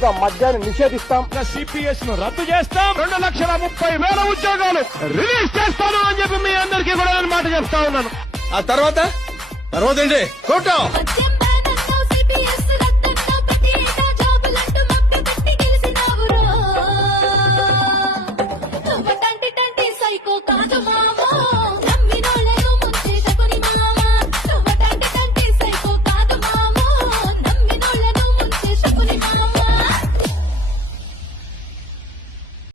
పూర్తిగా మద్యాన్ని నిషేధిస్తాం. సిపిఎస్ ను రద్దు చేస్తాం. 2,30,000 ఉద్యోగాలు రిలీజ్ చేస్తాను అని చెప్పి మీ అందరికీ కూడా నేను మాట చెప్తా ఉన్నాను. ఆ తర్వాత ఏంటి? చూడటం